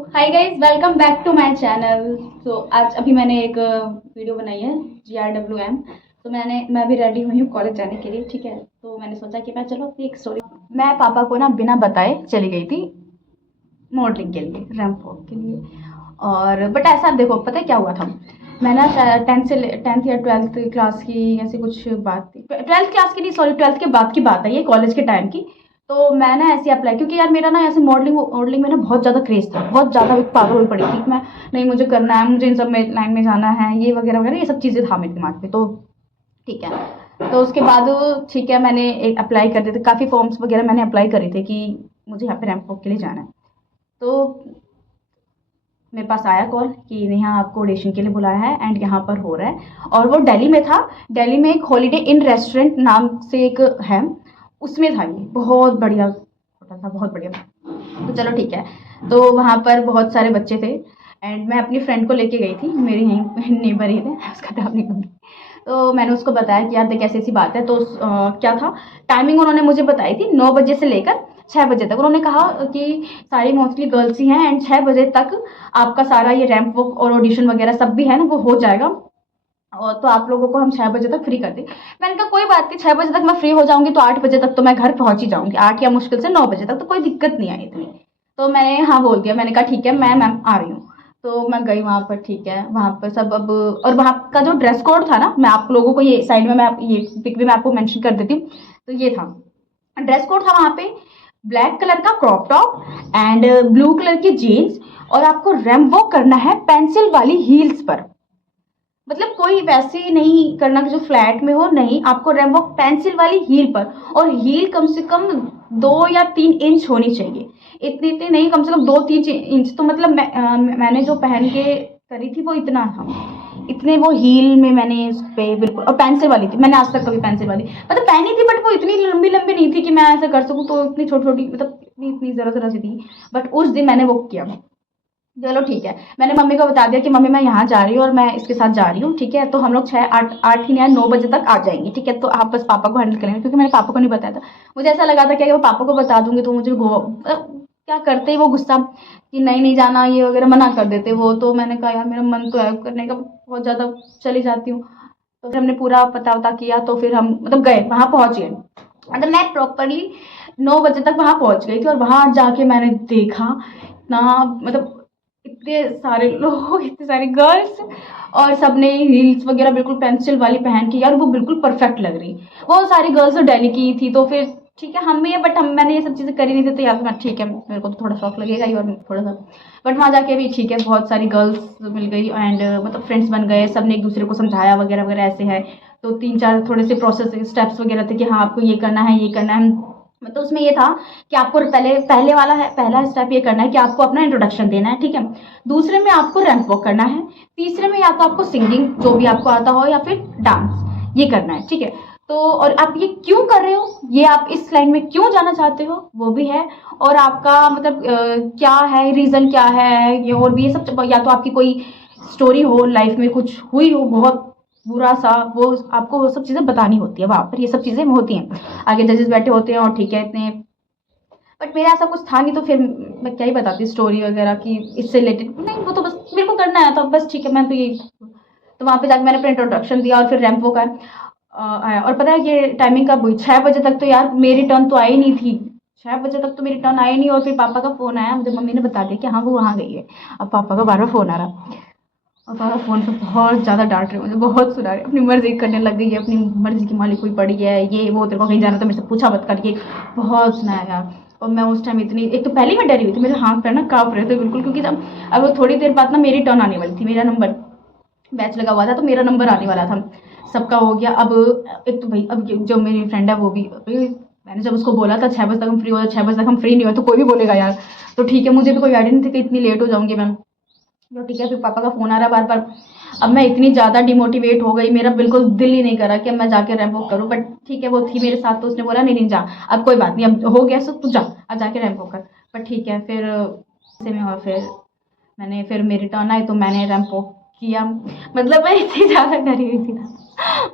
Hi guys, welcome back to my channel. आज अभी मैंने एक वीडियो बनाई है GRWM। तो मैं भी रेडी हुई हूँ कॉलेज जाने के लिए। ठीक है, तो मैंने सोचा कि मैं चलो अपनी एक स्टोरी। मैं पापा को ना बिना बताए चली गई थी मॉडलिंग के लिए, रैंप वॉक के लिए। और बट ऐसा देखो, पता है क्या हुआ था। मैं ना 10th या 12th क्लास की ऐसी कुछ बात थी, 12th क्लास की नहीं, सॉरी 12th के बाद की बात है ये, कॉलेज के टाइम की। तो मैं ना ऐसे अप्लाई, क्योंकि यार मेरा ना ऐसे मॉडलिंग मॉडलिंग में ना बहुत ज़्यादा क्रेज था, बहुत ज़्यादा पागल हुई पड़ी थी मैं। नहीं, मुझे करना है, मुझे इन सब में लाइन में जाना है, ये वगैरह वगैरह ये सब चीज़ें था मेरे दिमाग में। तो ठीक है, तो उसके बाद ठीक है, मैंने एक अप्लाई कर दिए थे, काफ़ी फॉर्म्स वगैरह मैंने अप्लाई करे थे कि मुझे यहाँ पे रैंप वॉक के लिए जाना है। तो मेरे पास आया कॉल कि नेहा आपको ऑडिशन के लिए बुलाया है एंड यहाँ पर हो रहा है। और वो दिल्ली में था। दिल्ली में एक हॉलीडे इन रेस्टोरेंट नाम से एक है, उसमें था। ये बहुत बढ़िया होटल था, बहुत बढ़िया। तो चलो ठीक है, तो वहाँ पर बहुत सारे बच्चे थे एंड मैं अपनी फ्रेंड को लेके गई थी, मेरी यहीं नेबर ही थे, उसका नाम नहीं लूँगी। तो मैंने उसको बताया कि यार देख ऐसी ऐसी बात है। तो क्या था, टाइमिंग उन्होंने मुझे बताई थी 9 बजे से लेकर 6 बजे तक। उन्होंने कहा कि सारी मोस्टली गर्ल्स ही हैं एंड 6 बजे तक आपका सारा ये रैंप वॉक और ऑडिशन वगैरह सब भी है ना, वो हो जाएगा। और तो आप लोगों को हम 6 बजे तक फ्री कर दें। मैंने कहा कोई बात नहीं, 6 बजे तक मैं फ्री हो जाऊंगी तो 8 बजे तक तो मैं घर पहुंच ही जाऊंगी, 8 या मुश्किल से 9 बजे तक तो कोई दिक्कत नहीं आई इतनी। तो मैंने हाँ बोल दिया, मैंने कहा ठीक है, मैं मैम आ रही हूँ। तो मैं गई वहाँ पर। ठीक है, वहाँ पर सब अब, और वहाँ का जो ड्रेस कोड था ना, मैं आप लोगों को ये साइड में मैं ये पिक भी मैं आपको मेंशन कर देती हूँ। तो ये था ड्रेस कोड था वहाँ पे, ब्लैक कलर का crop top and blue colour की जीन्स। और आपको रैंप वॉक करना है पेंसिल वाली हील्स पर। मतलब कोई वैसे नहीं करना कि जो फ्लैट में हो, नहीं, आपको रैंप वॉक पेंसिल वाली हील पर। और हील कम से कम 2 या 3 इंच होनी चाहिए, इतनी इतनी नहीं, कम से कम 2-3 इंच। तो मतलब मैंने जो पहन के करी थी वो इतना था, इतने वो हील में मैंने उस पे बिल्कुल, और पेंसिल वाली थी। मैंने आज तक कभी पेंसिल वाली मतलब पहनी थी, बट वो इतनी लंबी लंबी नहीं थी कि मैं ऐसा कर सकूं। तो इतनी छोटी छोटी, मतलब इतनी इतनी जरा जरा सी थी। बट उस दिन मैंने वो किया। चलो ठीक है, मैंने मम्मी को बता दिया कि मम्मी मैं यहाँ जा रही हूँ और मैं इसके साथ जा रही हूँ। ठीक है, तो हम लोग 6 8 8 ही या 9 बजे तक आ जाएंगे। ठीक है, तो आप बस पापा को हैंडल करेंगे, क्योंकि मैंने पापा को नहीं बताया था। मुझे ऐसा लगा था कि वो पापा को बता दूंगी तो मुझे क्या करते वो गुस्सा कि नहीं नहीं जाना ये वगैरह, मना कर देते वो। तो मैंने कहा यार मेरा मन तो है करने का, बहुत ज़्यादा चली जाती हूँ। तो फिर हमने पूरा पता वता किया, तो फिर हम मतलब गए, वहाँ पहुँच गए। मतलब मैं प्रॉपरली 9 बजे तक वहाँ पहुँच गई थी। और वहाँ जाके मैंने देखा ना, मतलब इतने सारे लोग, इतने सारी गर्ल्स, और सबने हील्स वगैरह बिल्कुल पेंसिल वाली पहन के, यार वो बिल्कुल परफेक्ट लग रही। वो सारी गर्ल्स तो दिल्ली की थी। तो फिर ठीक है, हम भी है, बट मैंने ये सब चीज़ें करी नहीं थी, तो यार मैं ठीक है, मेरे को तो थोड़ा शौक लगेगा ही, और थोड़ा सा। बट वहाँ जाके भी ठीक है, बहुत सारी गर्ल्स मिल गई एंड मतलब फ्रेंड्स बन गए, सब ने एक दूसरे को समझाया वगैरह वगैरह ऐसे है। तो 3-4 थोड़े से प्रोसेस स्टेप्स वगैरह थे कि हाँ आपको ये करना है, ये करना है। मतलब उसमें ये था कि आपको पहला स्टेप ये करना है कि आपको अपना इंट्रोडक्शन देना है। ठीक है, दूसरे में आपको रैंप वॉक करना है, तीसरे में या तो आपको सिंगिंग जो भी आपको आता हो या फिर डांस, ये करना है। ठीक है, तो और आप ये क्यों कर रहे हो, ये आप इस लाइन में क्यों जाना चाहते हो, वो भी है। और आपका मतलब क्या है रीज़न, क्या है ये, और भी ये सब। या तो आपकी कोई स्टोरी हो, लाइफ में कुछ हुई हो बहुत बुरा सा, वो आपको वो सब चीज़ें बतानी होती है। वहाँ पर ये सब चीज़ें होती हैं, आगे जजेस बैठे होते हैं। और ठीक है, इतने, बट मेरा ऐसा कुछ था नहीं, तो फिर मैं क्या ही बताती स्टोरी वगैरह की इससे रिलेटेड। नहीं, वो तो बस मेरे को करना है, तो बस ठीक है, मैं तो यही। तो वहाँ पे जाकर मैंने अपना इंट्रोडक्शन दिया और फिर रैंप वॉक आया। और पता है ये टाइमिंग कब हुई, 6 बजे तक तो यार मेरी टर्न तो आई नहीं थी। 6 बजे तक तो मेरी टर्न आई नहीं, और फिर पापा का फ़ोन आया, मुझे मम्मी ने बता दिया कि हाँ वो वहाँ गई है। अब पापा का बार बार फ़ोन आ रहा, और पापा फ़ोन पे बहुत ज़्यादा डांट रहे, मुझे बहुत सुना रहे, अपनी मर्जी करने लग गई है, अपनी मर्जी की मालिक हुई पड़ी है, ये वो, तेरे को कहीं जाना तो मेरे से पूछा मत कर, ये बहुत सुनाया यार। और मैं उस टाइम इतनी, एक तो पहले ही मैं डरी हुई थी, मेरे हाथ पैर ना काँप रहे थे बिल्कुल, क्योंकि जब अब थोड़ी देर बाद ना मेरी टर्न आने वाली थी, मेरा नंबर, बैच लगा हुआ था तो मेरा नंबर आने वाला था। सबका हो गया अब। एक तो भाई अब जो मेरी फ्रेंड है वो भी, मैंने जब उसको बोला था 6 बजे तक हम फ्री हो, 6 बजे तक हम फ्री नहीं हो, तो कोई भी बोलेगा यार। तो ठीक है, मुझे भी कोई आइडिया नहीं थी कि इतनी लेट हो जाऊंगी मैं। तो ठीक है, फिर पापा का फ़ोन आ रहा बार बार। अब मैं इतनी ज़्यादा डिमोटिवेट हो गई, मेरा बिल्कुल दिल ही नहीं करा कि अब मैं जाके रैंप वॉक करूँ। बट ठीक है, वो थी मेरे साथ, तो उसने बोला नहीं नहीं जा, अब कोई बात नहीं, अब हो गया सब, तू जा, अब जाके रैंप वॉक कर। बट ठीक है, फिर ऐसे में हुआ, फिर मेरी टर्न आई तो मैंने रैंप वॉक किया। मतलब मैं इतनी ज़्यादा डरी हुई थी ना,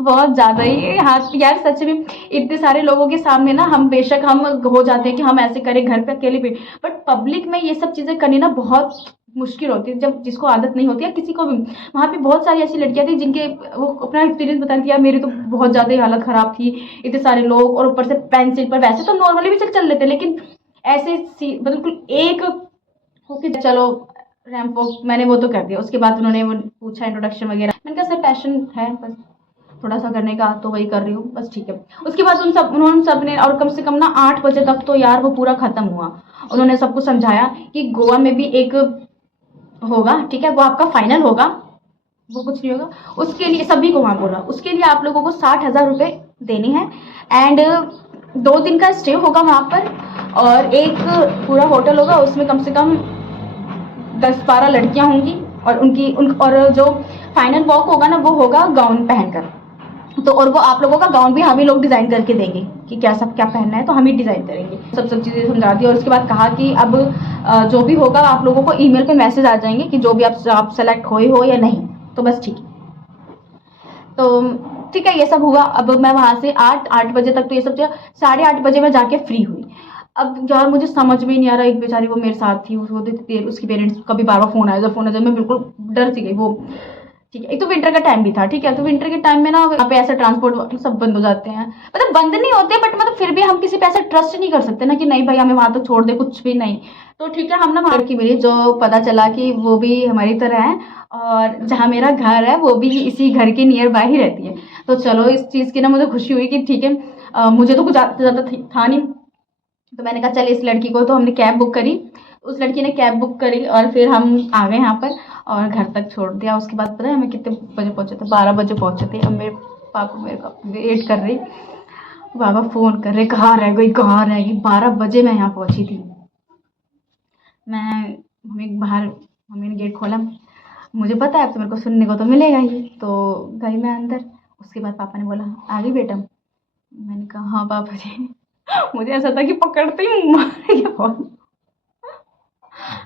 बहुत ज़्यादा ही। हाँ यार सच में इतने सारे लोगों के सामने ना हम बेशक हम हो जाते हैं कि हम ऐसे करें घर पे अकेले भी, बट पब्लिक में ये सब चीज़ें करनी ना बहुत मुश्किल होती है, जब जिसको आदत नहीं होती है किसी को भी। वहाँ पे बहुत सारी ऐसी लड़कियां थी जिनके वो अपना एक्सपीरियंस बता रही थी, यार मेरी तो बहुत ज़्यादा ही हालत ख़राब थी, इतने सारे लोग और ऊपर से पेंसिल पर। वैसे तो नॉर्मली भी चल लेते, लेकिन ऐसे बिल्कुल एक होके चलो रैंप वॉक मैंने वो तो कर दिया। उसके बाद उन्होंने वो पूछा इंट्रोडक्शन वगैरह, मैंने कहा सर पैशन है बस थोड़ा सा करने का, तो वही कर रही हूँ बस, ठीक है। उसके बाद उन्होंने सब ने, और कम से कम ना 8 बजे तक तो यार वो पूरा खत्म हुआ। उन्होंने सबको समझाया कि गोवा में भी एक होगा, ठीक है, वो आपका फाइनल होगा, वो कुछ नहीं होगा। उसके लिए सभी को वहाँ बोला, उसके लिए आप लोगों को 60,000 रुपये देने हैं, एंड 2 दिन का स्टे होगा वहाँ पर, और एक पूरा होटल होगा, उसमें कम से कम 10-12 लड़कियां होंगी, और और जो फाइनल वॉक होगा ना वो होगा गाउन पहनकर। तो और वो आप लोगों का गाउन भी हम ही लोग डिज़ाइन करके देंगे कि क्या सब क्या पहनना है, तो हम ही डिज़ाइन करेंगे। सब चीज़ें समझा दी, और उसके बाद कहा कि अब जो भी होगा आप लोगों को ईमेल पे मैसेज आ जाएंगे कि जो भी आप सेलेक्ट हो या नहीं, तो बस ठीक है। तो ठीक है, ये सब हुआ। अब मैं वहाँ से 8 बजे तक तो ये सब, 8:30 बजे मैं जाके फ्री हुई। अब यार मुझे समझ में नहीं आ रहा, एक बेचारी वो मेरे साथ थी, उसकी पेरेंट्स का भी बार बार फ़ोन आया, मैं बिल्कुल डर सी गई। वो ठीक है, एक तो विंटर का टाइम भी था, ठीक है, तो विंटर के टाइम में ना यहाँ पे ऐसे ट्रांसपोर्ट सब बंद हो जाते हैं, मतलब बंद नहीं होते, बट मतलब फिर भी हम किसी पे ऐसे ट्रस्ट नहीं कर सकते ना कि नहीं भाई हमें वहाँ तक छोड़ दे, कुछ भी नहीं। तो ठीक है, हम ना वहाँ की मिली, जो पता चला कि वो भी हमारी तरह है, और जहाँ मेरा घर है वो भी इसी घर के नियर बाय ही रहती है। तो चलो इस चीज़ की ना मुझे खुशी हुई कि ठीक है, मुझे तो कुछ ज़्यादा था नहीं, तो मैंने कहा चल इस लड़की को, तो हमने कैब बुक करी, उस लड़की ने कैब बुक करी, और फिर हम आ गए यहाँ पर और घर तक छोड़ दिया। उसके बाद पता है हमें कितने बजे पहुँचे थे? 12 बजे पहुँचे थे। अब मेरे पापा मेरे का वेट कर रही, बाबा फ़ोन कर रहे कहाँ रह गई कहाँ रह गई। 12 बजे मैं यहाँ पहुँची थी। मम्मी ने गेट खोला, मुझे पता है अब तो मेरे को सुनने को तो मिलेगा ही, तो गई मैं अंदर। उसके बाद पापा ने बोला आ गई बेटा? मैंने कहा हाँ पापा जी। मुझे ऐसा था कि पकड़ते ही मारेंगे बहुत।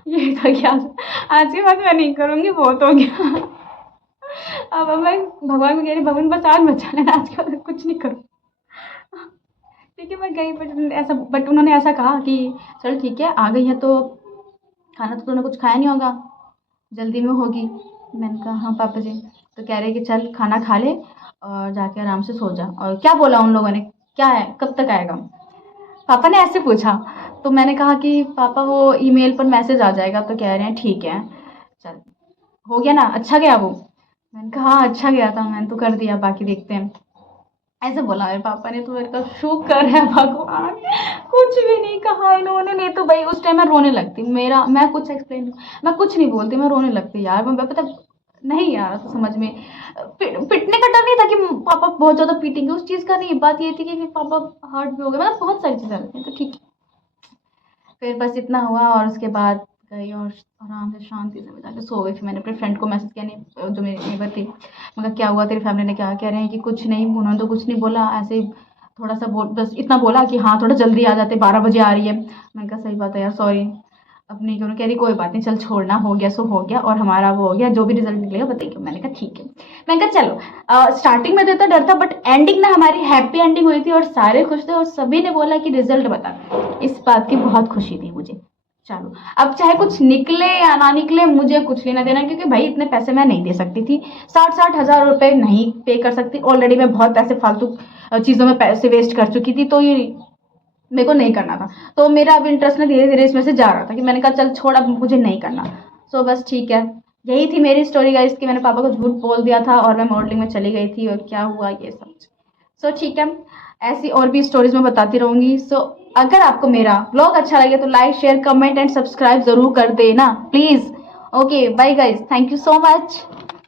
ये था क्या, आज के बाद मैं नहीं करूँगी, बहुत हो गया। अब मैं भगवान को कह रही, भगवान बस आज बचा लेना, आज के बाद कुछ नहीं करूँ। ठीक है, मैं गई, बट उन्होंने ऐसा कहा कि चल ठीक है, आ गई है तो खाना तो तूने कुछ खाया नहीं होगा, जल्दी में होगी। मैंने कहा हाँ पापा जी। तो कह रहे कि चल खाना खा ले और जाके आराम से सो जा। और क्या बोला उन लोगों ने, क्या है, कब तक आएगा? पापा ने ऐसे पूछा, तो मैंने कहा कि पापा वो ईमेल पर मैसेज आ जाएगा। तो कह रहे हैं ठीक है, चल हो गया ना, अच्छा गया वो? मैंने कहा हाँ अच्छा गया था, मैंने तो कर दिया, बाकी देखते हैं। ऐसे बोला मेरे पापा ने। तो मेरे का शुक्र है भगवान, कुछ भी नहीं कहा इन्होंने, नहीं तो भाई उस टाइम मैं रोने लगती। मैं कुछ एक्सप्लेन, मैं कुछ नहीं बोलती, मैं रोने लगती यार। मैं पता नहीं यार तो समझ में, पिटने का डर नहीं था कि पापा बहुत ज़्यादा पीटेंगे, उस चीज़ का नहीं। बात ये थी कि फिर पापा हर्ट भी हो गए, मतलब बहुत सारी चीज़ें रहती हैं, तो ठीक है। फिर बस इतना हुआ, और उसके बाद गई और आराम से शांति से मैं जाके सो गई। फिर मैंने अपने फ्रेंड को मैसेज किया, नहीं जो मेरी नेबर थी, मगर क्या हुआ तेरी फैमिली ने, क्या कह रहे हैं? कि कुछ नहीं, उन्होंने तो कुछ नहीं बोला, ऐसे ही थोड़ा सा बस इतना बोला कि हाँ थोड़ा जल्दी आ जाते, 12 बजे आ रही है। मैंने कहा सही बात है यार, सॉरी। अब नहीं क्यों, कह रही कोई बात नहीं, चल छोड़ना, हो गया सो हो गया, और हमारा वो हो गया, जो भी रिजल्ट निकलेगा बताइए। मैंने कहा ठीक है। मैंने कहा चलो, स्टार्टिंग में तो इतना डर था, बट एंडिंग ना हमारी हैप्पी एंडिंग हुई थी, और सारे खुश थे, और सभी ने बोला कि रिजल्ट बता। इस बात की बहुत खुशी थी मुझे। चलो अब चाहे कुछ निकले या ना निकले, मुझे कुछ लेना देना, क्योंकि भाई इतने पैसे मैं नहीं दे सकती थी, 60-60 हज़ार रुपये नहीं पे कर सकती। ऑलरेडी मैं बहुत पैसे फालतू चीज़ों में पैसे वेस्ट कर चुकी थी, तो ये मेरे को नहीं करना था। तो मेरा अब इंटरेस्ट ना धीरे धीरे इसमें से जा रहा था, कि मैंने कहा चल छोड़, अब मुझे नहीं करना। सो बस ठीक है, यही थी मेरी स्टोरी गाइस, कि मैंने पापा को झूठ बोल दिया था और मैं मॉडलिंग में चली गई थी, और क्या हुआ ये सब। सो ठीक है, ऐसी और भी स्टोरीज मैं बताती रहूँगी। सो अगर आपको मेरा ब्लॉग अच्छा लगे तो like share comment and subscribe ज़रूर कर देना please. Okay bye guys, thank you so much.